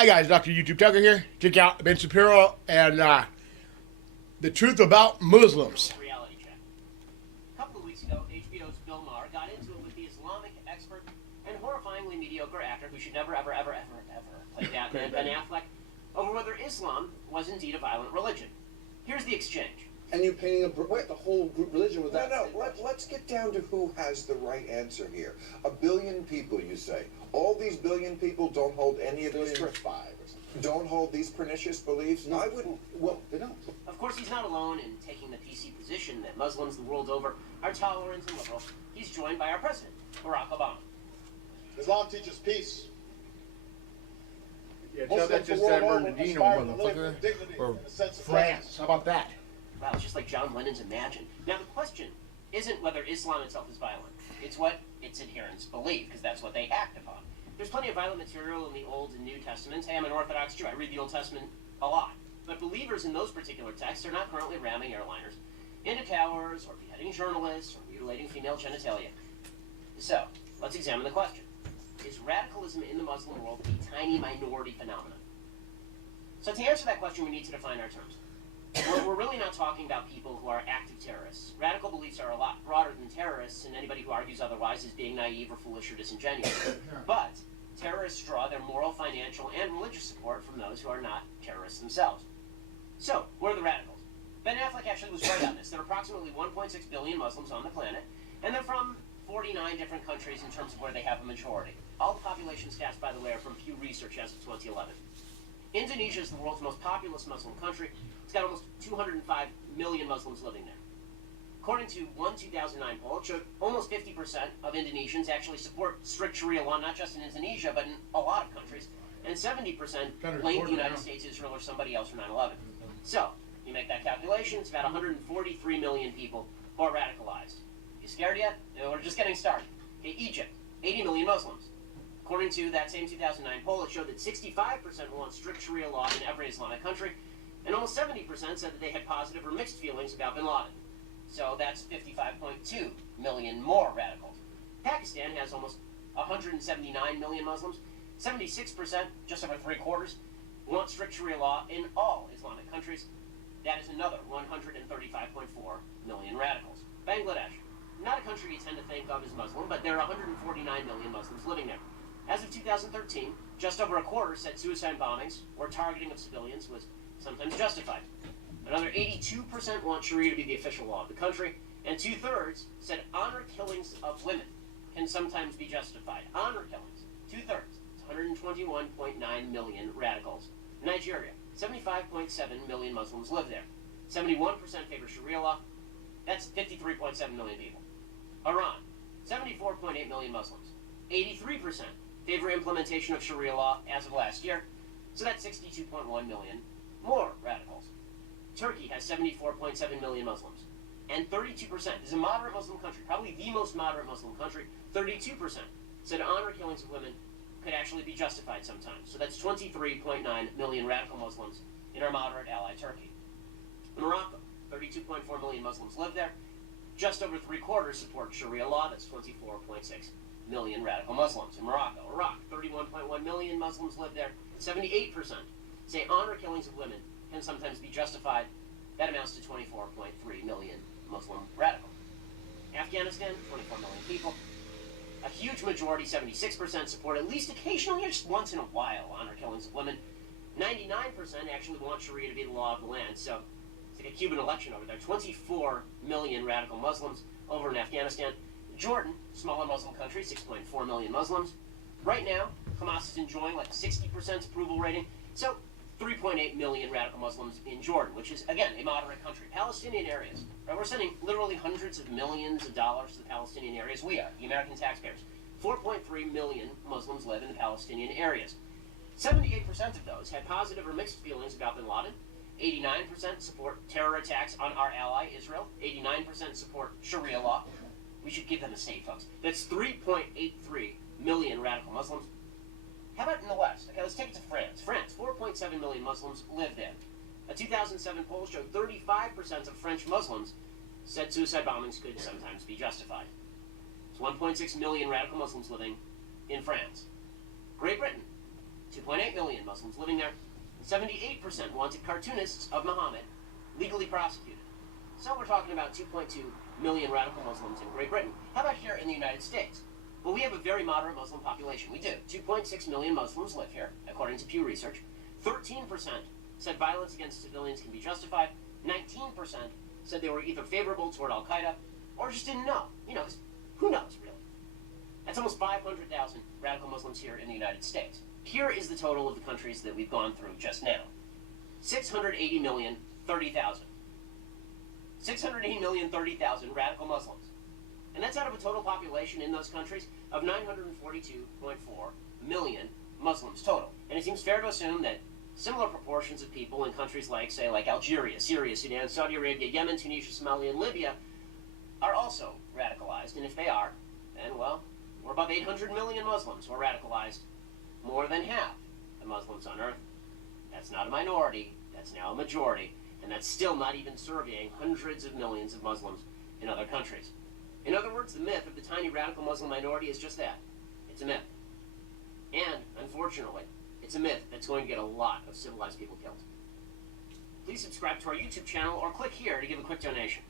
Hi guys, Dr. YouTube Tucker here. Check out Ben Shapiro and the truth about Muslims. Reality check. A couple of weeks ago, HBO's Bill Maher got into it with the Islamic expert and horrifyingly mediocre actor who should never, ever, ever, ever, ever play Batman, Ben Affleck, over whether Islam was indeed a violent religion. Here's the exchange. And you're painting the whole group religion with that. No, let's get down to who has the right answer here. 1 billion people, you say. All these billion people don't hold any of these... 5 or something. Don't hold these pernicious beliefs? No, I wouldn't... Well, they don't. Of course, he's not alone in taking the PC position that Muslims the world over are tolerant and liberal. He's joined by our president, Barack Obama. Islam teaches peace. Yeah, tell that to San Bernardino, motherfucker. Or France. How about that? Wow, it's just like John Lennon's Imagine. Now, the question isn't whether Islam itself is violent. It's what its adherents believe, because that's what they act upon. There's plenty of violent material in the Old and New Testaments. Hey, I'm an Orthodox Jew. I read the Old Testament a lot. But believers in those particular texts are not currently ramming airliners into towers, or beheading journalists, or mutilating female genitalia. So, let's examine the question. Is radicalism in the Muslim world a tiny minority phenomenon? So to answer that question, we need to define our terms. We're really not talking about people who are active terrorists. Radical beliefs are a lot broader than terrorists, and anybody who argues otherwise is being naive or foolish or disingenuous. But terrorists draw their moral, financial, and religious support from those who are not terrorists themselves. So, what are the radicals? Ben Affleck actually was right on this. There are approximately 1.6 billion Muslims on the planet, and they're from 49 different countries in terms of where they have a majority. All the population stats, by the way, are from Pew Research as of 2011. Indonesia is the world's most populous Muslim country. It's got almost 205 million Muslims living there. According to one 2009 poll, it showed almost 50% of Indonesians actually support strict Sharia law, not just in Indonesia, but in a lot of countries. And 70% blame the United States, Israel, or somebody else for 9/11. So, you make that calculation, it's about 143 million people who are radicalized. You scared yet? No, we're just getting started. Okay, Egypt, 80 million Muslims. According to that same 2009 poll, it showed that 65% want strict Sharia law in every Islamic country, and almost 70% said that they had positive or mixed feelings about bin Laden. So that's 55.2 million more radicals. Pakistan has almost 179 million Muslims. 76%, just over 3/4, want strict Sharia law in all Islamic countries. That is another 135.4 million radicals. Bangladesh, not a country you tend to think of as Muslim, but there are 149 million Muslims living there. As of 2013, just over a quarter said suicide bombings or targeting of civilians was sometimes justified. Another 82% want Sharia to be the official law of the country, and 2/3 said honor killings of women can sometimes be justified. Honor killings, 2/3. It's 121.9 million radicals. Nigeria, 75.7 million Muslims live there. 71% favor Sharia law. That's 53.7 million people. Iran, 74.8 million Muslims. 83% favor implementation of Sharia law as of last year. So that's 62.1 million more radicals. Turkey has 74.7 million Muslims. And 32%, this is a moderate Muslim country, probably the most moderate Muslim country, 32% said honor killings of women could actually be justified sometimes. So that's 23.9 million radical Muslims in our moderate ally Turkey. Morocco, 32.4 million Muslims live there. Just over 3/4 support Sharia law. That's 24.6 million radical Muslims in Morocco. Iraq, 31.1 million Muslims live there. 78% say honor killings of women can sometimes be justified. That amounts to 24.3 million Muslim radicals. Afghanistan, 24 million people. A huge majority, 76%, support at least occasionally, just once in a while, honor killings of women. 99% actually want Sharia to be the law of the land. So it's like a Cuban election over there. 24 million radical Muslims over in Afghanistan. Jordan, smaller Muslim country, 6.4 million Muslims. Right now, Hamas is enjoying like a 60% approval rating. So 3.8 million radical Muslims in Jordan, which is, again, a moderate country. Palestinian areas. Right? We're sending literally hundreds of millions of dollars to the Palestinian areas. We are, the American taxpayers. 4.3 million Muslims live in the Palestinian areas. 78% of those had positive or mixed feelings about bin Laden. 89% support terror attacks on our ally, Israel. 89% support Sharia law. We should give them a state, folks. That's 3.83 million radical Muslims. How about in the West? Okay, let's take it to France. France, 4.7 million Muslims live there. A 2007 poll showed 35% of French Muslims said suicide bombings could sometimes be justified. It's 1.6 million radical Muslims living in France. Great Britain, 2.8 2.8 million Muslims living there, and 78% wanted cartoonists of Muhammad legally prosecuted. So we're talking about 2.2 million radical Muslims in Great Britain. How about here in the United States? Well, we have a very moderate Muslim population. We do. 2.6 million Muslims live here, according to Pew Research. 13% said violence against civilians can be justified. 19% said they were either favorable toward Al-Qaeda or just didn't know. You know, 'cause who knows, really? That's almost 500,000 radical Muslims here in the United States. Here is the total of the countries that we've gone through just now. 680,030,000. 680,030,000 radical Muslims. And that's out of a total population in those countries of 942.4 million Muslims total. And it seems fair to assume that similar proportions of people in countries like, say, like Algeria, Syria, Sudan, Saudi Arabia, Yemen, Tunisia, Somalia, and Libya are also radicalized. And if they are, then, well, we're above 800 million Muslims who are radicalized. More than half the Muslims on Earth. That's not a minority, that's now a majority. And that's still not even surveying hundreds of millions of Muslims in other countries. In other words, the myth of the tiny radical Muslim minority is just that. It's a myth. And, unfortunately, it's a myth that's going to get a lot of civilized people killed. Please subscribe to our YouTube channel or click here to give a quick donation.